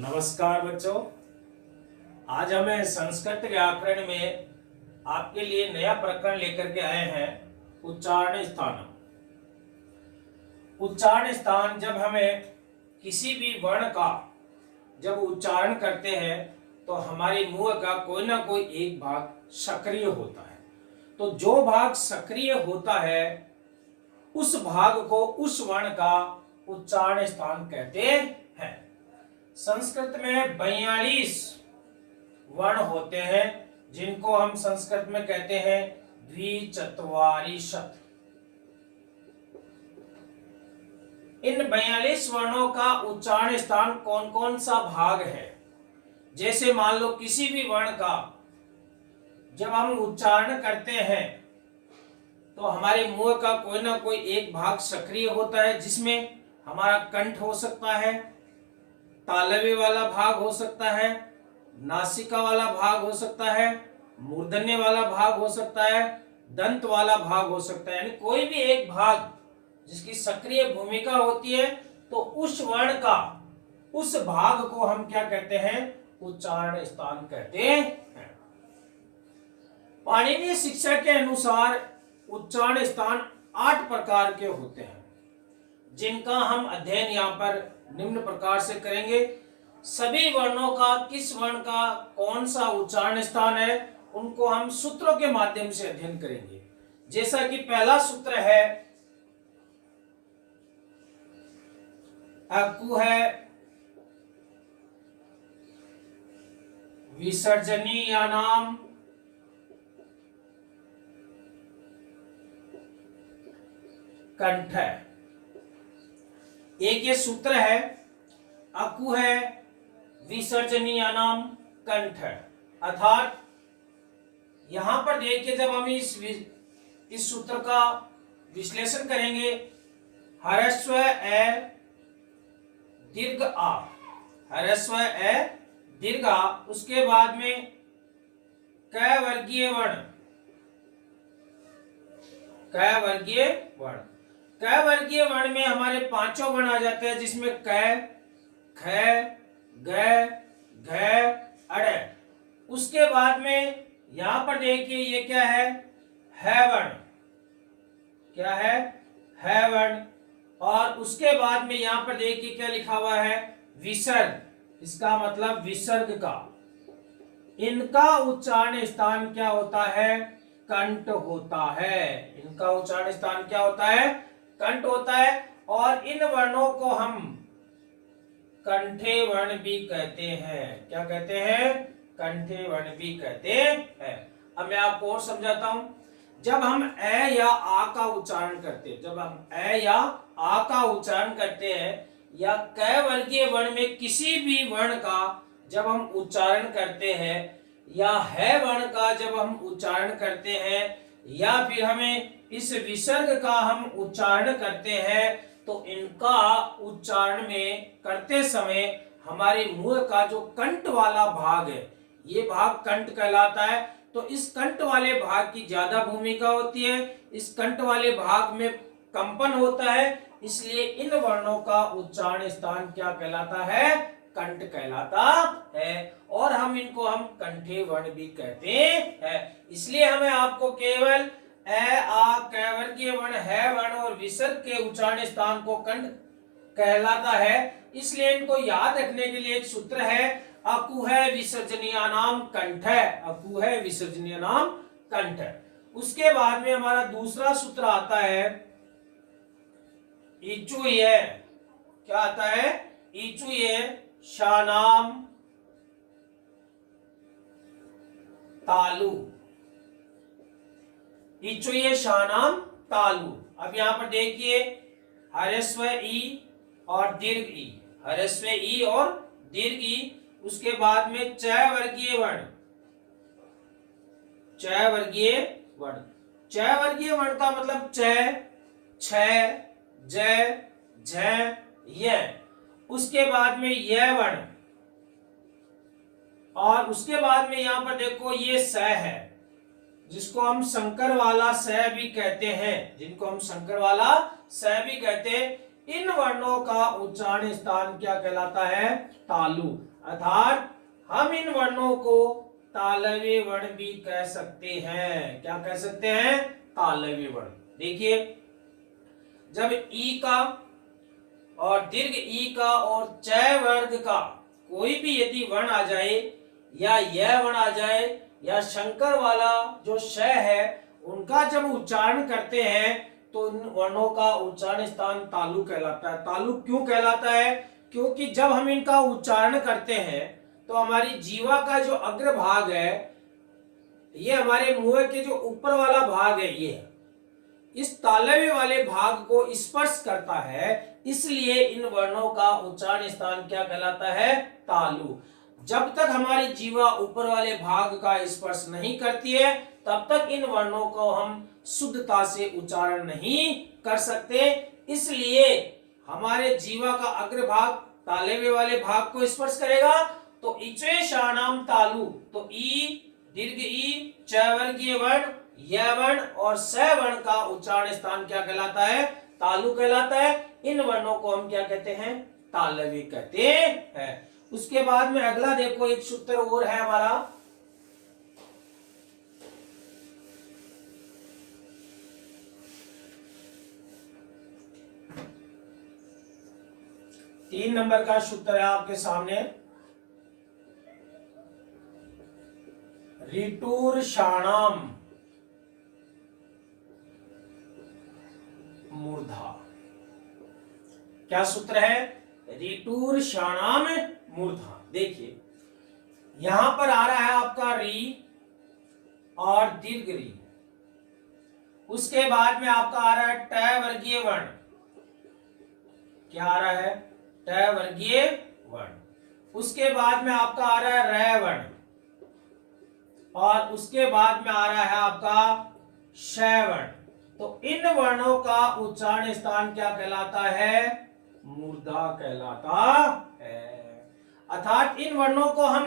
नमस्कार बच्चों। आज हमें संस्कृत व्याकरण में आपके लिए नया प्रकरण लेकर के आए हैं। उच्चारण स्थान। उच्चारण स्थान जब हमें किसी भी वर्ण का जब उच्चारण करते हैं तो हमारे मुंह का कोई ना कोई एक भाग सक्रिय होता है। तो जो भाग सक्रिय होता है उस भाग को उस वर्ण का उच्चारण स्थान कहते हैं। संस्कृत में 42 वर्ण होते हैं जिनको हम संस्कृत में कहते हैं द्विचत्वारिशत्। इन 42 वर्णों का उच्चारण स्थान कौन कौन सा भाग है। जैसे मान लो किसी भी वर्ण का जब हम उच्चारण करते हैं तो हमारे मुंह का कोई ना कोई एक भाग सक्रिय होता है, जिसमें हमारा कंठ हो सकता है, तालव्य वाला भाग हो सकता है, नासिका वाला भाग हो सकता है, मूर्धन्य वाला भाग हो सकता है, दंत वाला भाग हो सकता है। यानी कोई भी एक भाग जिसकी सक्रिय भूमिका होती है तो उस वर्ण का उस भाग को हम क्या कहते हैं, उच्चारण स्थान कहते हैं। पाणिनीय शिक्षा के अनुसार उच्चारण स्थान 8 प्रकार के होते हैं, जिनका हम अध्ययन यहाँ पर निम्न प्रकार से करेंगे। सभी वर्णों का किस वर्ण का कौन सा उच्चारण स्थान है उनको हम सूत्रों के माध्यम से अध्ययन करेंगे। जैसा कि पहला सूत्र है अकु है विसर्जनीयानाम कंठ है। एक ये सूत्र है अकु है विसर्जनीयानाम कंठ है। अर्थात यहां पर देखिए जब हम इस सूत्र का विश्लेषण करेंगे, ह्रस्व ए दीर्घ आ, ह्रस्व ए दीर्घ आ, उसके बाद में क वर्गीय वर्ण, क वर्गीय वर्ण, क वर्गीय वर्ण में हमारे पांचों वर्ण आ जाते हैं, जिसमें क, ख, ग, घ, अड़। उसके बाद में यहां पर देखिए ये क्या है वर्ण, क्या है वर्ण। और उसके बाद में यहां पर देखिए क्या लिखा हुआ है, विसर्ग, इसका मतलब विसर्ग का। इनका उच्चारण स्थान क्या होता है, कंठ होता है। इनका उच्चारण स्थान क्या होता है, कंठ होता है। और इन वर्णों को हम कंठे वर्ण भी कहते हैं। क्या कहते हैं, कंठे वर्ण भी कहते हैं। अब मैं आपको और समझाता हूं। जब हम ए या आ का उच्चारण करते हैं, जब हम ए या आ का उच्चारण करते हैं या क वर्गीय वर्ण में किसी भी वर्ण का जब हम उच्चारण करते हैं या है वर्ण का जब हम उच्चारण करते हैं या फिर हमें इस विसर्ग का हम उच्चारण करते हैं, तो इनका उच्चारण में करते समय हमारे मुंह का जो कंठ वाला भाग है, ये भाग कंठ कहलाता है। तो इस कंठ वाले भाग की ज्यादा भूमिका होती है, इस कंठ वाले भाग में कंपन होता है, इसलिए इन वर्णों का उच्चारण स्थान क्या कहलाता है, कंठ कहलाता है। और हम इनको हम कंठे वर्ण भी कहते हैं। इसलिए हमें आपको केवल ए आ क वर्गीय वर्ण है वर्ण और विसर्ग के उच्चारण स्थान को कंठ कहलाता है। इसलिए इनको याद रखने के लिए एक सूत्र है अकु है विसर्जनीयानाम कंठ, अकु है विसर्जनीयानाम कंठ। उसके बाद में हमारा दूसरा सूत्र आता है इचु ये, क्या आता है, इचु ये शानाम तालु, इचु ये शानाम तालु। अब यहां पर देखिए ह्रस्व ई और दीर्घ ई, ह्रस्व ई और दीर्घ ई। उसके बाद में च वर्गीय वर्ण, च वर्गीय वर्ण, च वर्गीय वर्ण का मतलब च, छ, ज, झ, य। उसके बाद में य वर्ण और उसके बाद में यहां पर देखो ये स है, जिसको हम संकर वाला स भी कहते हैं, जिनको हम संकर वाला स भी कहते हैं। इन वर्णों का उच्चारण स्थान क्या कहलाता है, तालु। अर्थात हम इन वर्णों को तालव्य वर्ण भी कह सकते हैं। क्या कह सकते हैं? तालव्य वर्ण। देखिए, जब ई का और दीर्घ ई का और च वर्ग का कोई भी यदि वर्ण आ जाए, या यह वर्ण आ जाए, या शंकर वाला जो श है उनका जब उच्चारण करते हैं तो इन वर्णों का उच्चारण स्थान तालु कहलाता है। तालु क्यों कहलाता है? क्योंकि जब हम इनका उच्चारण करते हैं तो हमारी जीवा का जो अग्रभाग है, ये हमारे मुंह के जो ऊपर वाला भाग है, ये इस तालव्य वाले भाग को स्पर्श करता है, इसलिए इन वर्णों का उच्चारण स्थान क्या कहलाता है? तालु। जब तक हमारी जीवा ऊपर वाले भाग का स्पर्श नहीं करती है तब तक इन वर्णों को हम शुद्धता से उच्चारण नहीं कर सकते। इसलिए हमारे जीवा का अग्रभाग तालव्य वाले भाग को स्पर्श करेगा तो इचे शानाम तालु। तो ई, दीर्घ ई, च वर्गीय वर्ण, य वर्ण और स वर्ण का उच्चारण स्थान क्या कहलाता है? तालु कहलाता है। इन वर्णों को हम क्या कहते हैं? तालव्य कहते हैं। उसके बाद में अगला देखो, एक सूत्र और है हमारा, तीन नंबर का सूत्र है आपके सामने, ऋटूर्षाणाम मूर्धा। क्या सूत्र है? ऋटूर्षाणाम मूर्धा। देखिए, यहां पर आ रहा है आपका री और दीर्घ री, उसके बाद में आपका आ रहा है ट वर्गीय वर्ण। क्या आ रहा है? ट वर्गीय वर्ण। उसके बाद में आपका आ रहा है र वर्ण, और उसके बाद में आ रहा है आपका श वर्ण। तो इन वर्णों का उच्चारण स्थान क्या कहलाता है? मूर्धा कहलाता है। अर्थात इन वर्णों को हम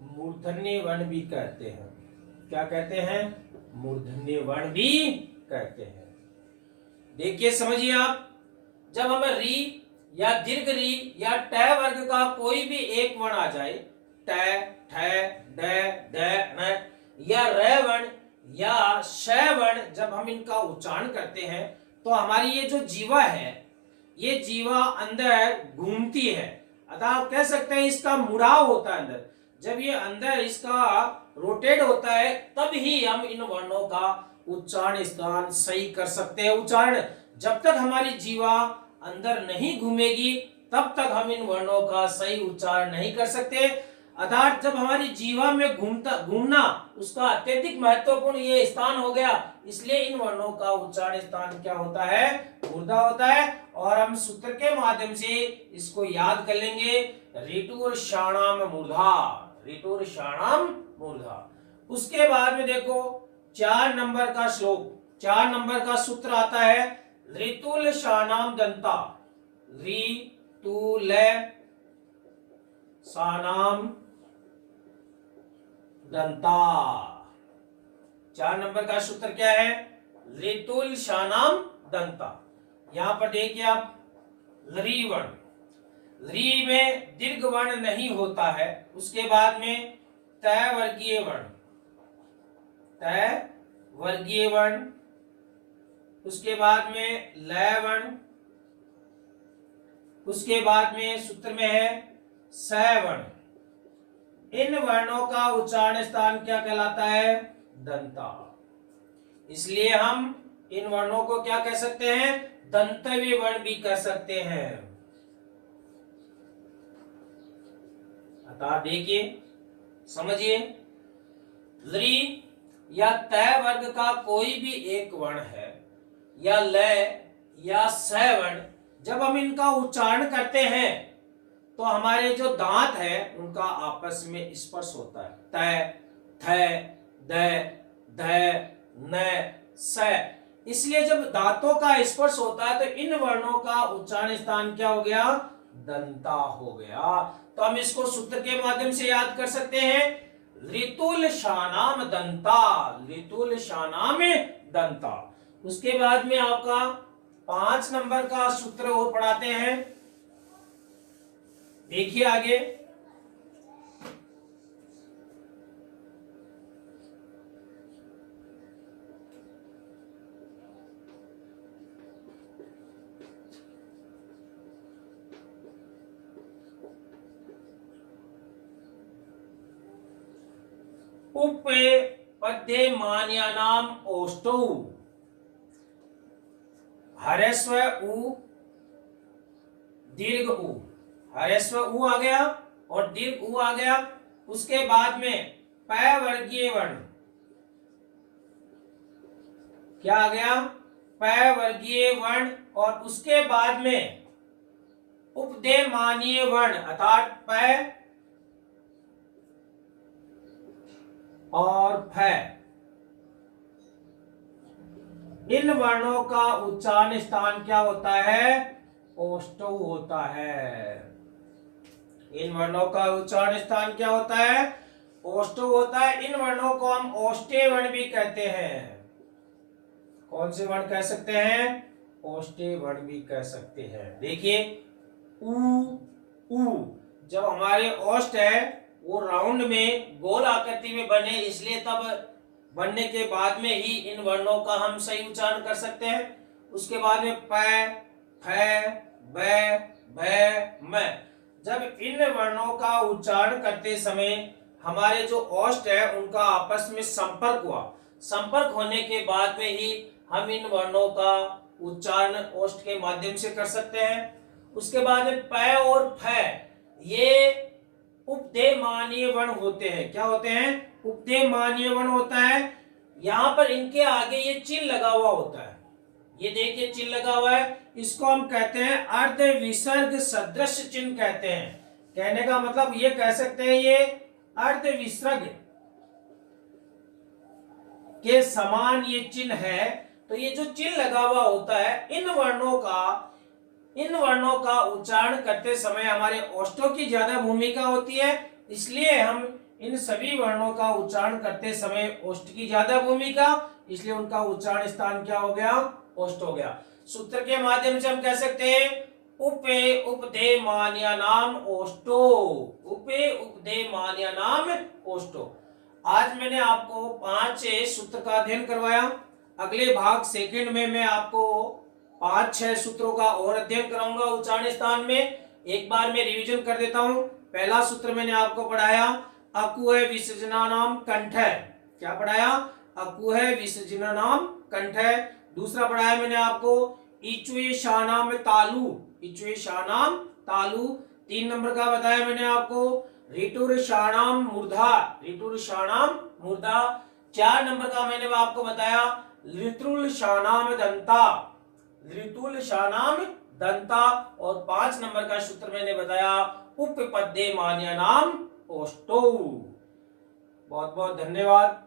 मूर्धन्य वर्ण भी कहते हैं। क्या कहते हैं? मूर्धन्य वर्ण भी कहते हैं। देखिए, समझिए आप, जब हमें री या दीर्घ री या ट वर्ग का कोई भी एक वर्ण आ जाए, ट, ठ, ड, द, न, या र वर्ण या श वर्ण, जब हम इनका उच्चारण करते हैं तो हमारी ये जो जीवा है, ये जीवा अंदर घूमती है। अतः आप कह सकते हैं इसका मुड़ाव होता है अंदर। जब ये अंदर इसका रोटेट होता है तब ही हम इन वर्णों का उच्चारण स्थान सही कर सकते हैं। उच्चारण जब तक हमारी जीवा अंदर नहीं घूमेगी तब तक हम इन वर्णों का सही उच्चारण नहीं कर सकते। अर्थात जब हमारी जीवा में घूमना उसका अत्यधिक महत्वपूर्ण ये स्थान हो गया, इसलिए इन वर्णों का उच्चारण स्थान क्या होता है? मूर्धा होता है। और हम सूत्र के माध्यम से इसको याद कर लेंगे, ऋटूर्षाणाम मूर्धा, ऋटूर्षाणाम मूर्धा। उसके बाद में देखो 4 नंबर का श्लोक, 4 नंबर का सूत्र आता है, ऋतुलशानाम दंता, ऋतुल शानाम दंता। 4 नंबर का सूत्र क्या है? ऋतुल शानाम दंता। यहां पर देखिए आप, री वर्ण, री में दीर्घ वर्ण नहीं होता है। उसके बाद में त वर्गीय वर्ण, त वर्गीय वर्ण। उसके बाद में ल वर्ण। उसके बाद में सूत्र में है स वर्ण। इन वर्णों का उच्चारण स्थान क्या कहलाता है? दंता। इसलिए हम इन वर्णों को क्या कह सकते हैं? दंतव्य वर्ण भी कह सकते हैं। अतः देखिए, समझिए, ली या तय वर्ग का कोई भी एक वर्ण है, या ल या स वर्ण, जब हम इनका उच्चारण करते हैं तो हमारे जो दांत है उनका आपस में स्पर्श होता है। त, थ, द, ध, न, स। इसलिए जब दांतों का स्पर्श होता है तो इन वर्णों का उच्चारण स्थान क्या हो गया? दंता हो गया। तो हम इसको सूत्र के माध्यम से याद कर सकते हैं, ऋतुल शानाम दंता, ऋतुल शानाम दंता। उसके बाद में आपका 5 नंबर का सूत्र और पढ़ाते हैं। देखिए आगे, उपपद्यमान्यानाम ओष्ठौ। हरेस्व उ, दीर्घ उ, हरेस्व उ आ गया और दीर्घ उ आ गया। उसके बाद में पै वर्गीय वर्ण, क्या आ गया? पै वर्गीय वर्ण। और उसके बाद में उपदेयमानीय वर्ण अर्थात पै और फै, इन वर्णों का उच्चारण स्थान क्या होता है? ओष्ठौ होता है। इन वर्णों का उच्चारण स्थान क्या होता है? ओष्ठौ होता है। इन वर्णों को हम ओष्ठ्य वर्ण भी कहते हैं। कौन से वर्ण कह सकते हैं? ओष्ठ्य वर्ण भी कह सकते हैं। देखिए उ, उ, जब हमारे ओष्ठ है वो राउंड में गोल आकृति में बने, इसलिए तब बनने के बाद में ही इन वर्णों का हम सही उच्चारण कर सकते हैं। उसके बाद में पै, फै, बै, भै, मै, जब इन वर्णों का उच्चारण करते समय हमारे जो ओष्ठ है उनका आपस में संपर्क हुआ, संपर्क होने के बाद में ही हम इन वर्णों का उच्चारण ओष्ठ के माध्यम से कर सकते हैं। उसके बाद में पै और फै, ये उपदेयमानीय वर्ण होते हैं। क्या होते हैं? उपदेयमानीय वर्ण होता है। यहां पर इनके आगे ये चिन्ह लगा हुआ होता है, ये देखिए चिन्ह लगा हुआ है, इसको हम कहते हैं अर्ध विसर्ग सदृश चिन्ह कहते हैं। कहने का मतलब ये कह सकते हैं ये अर्ध विसर्ग के समान ये चिन्ह है। तो ये जो चिन्ह लगा हुआ होता है, इन वर्णों का उच्चारण करते समय हमारे ओष्ठों की ज्यादा भूमिका होती है, इसलिए हम इन सभी वर्णों का उच्चारण करते समय ओष्ठ की ज्यादा भूमिका, इसलिए उनका उच्चारण स्थान क्या हो गया? ओष्ठ हो गया। सूत्र के माध्यम से हम कह सकते हैं उपे उपदेयमान्यानाम ओष्ठो, उपे उपदेयमान्यानाम ओष्ठो। आज मैंने आपको 5 सूत्र का अध्ययन करवाया। अगले भाग सेकंड में मैं आपको 5-6 सूत्रों का और अध्ययन कराऊंगा उच्चारण स्थान में। एक बार मैं रिवीजन कर देता हूं। पहला सूत्र मैंने आपको पढ़ाया अकुह विसर्जनानाम कंठ। क्या पढ़ाया? अकुह विसर्जनानाम कंठ। दूसरा पढ़ाया मैंने आपको इच्वेशानाम तालु, इच्वेशानाम तालु। 3 नंबर का बताया मैंने आपको ऋतुर्षाणाम मूर्धा, ऋतुर्षाणाम मूर्धा। 4 नंबर का मैंने आपको बताया ऋतुलशानाम दंता, ऋतुलशानाम दंता। और 5 नंबर का सूत्र मैंने बताया उपपद्यमान्यानाम ओष्ठौ। बहुत बहुत धन्यवाद।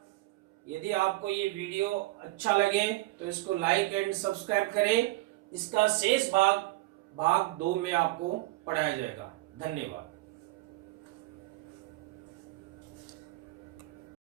यदि आपको ये वीडियो अच्छा लगे तो इसको लाइक एंड सब्सक्राइब करें। इसका शेष भाग 2 में आपको पढ़ाया जाएगा। धन्यवाद।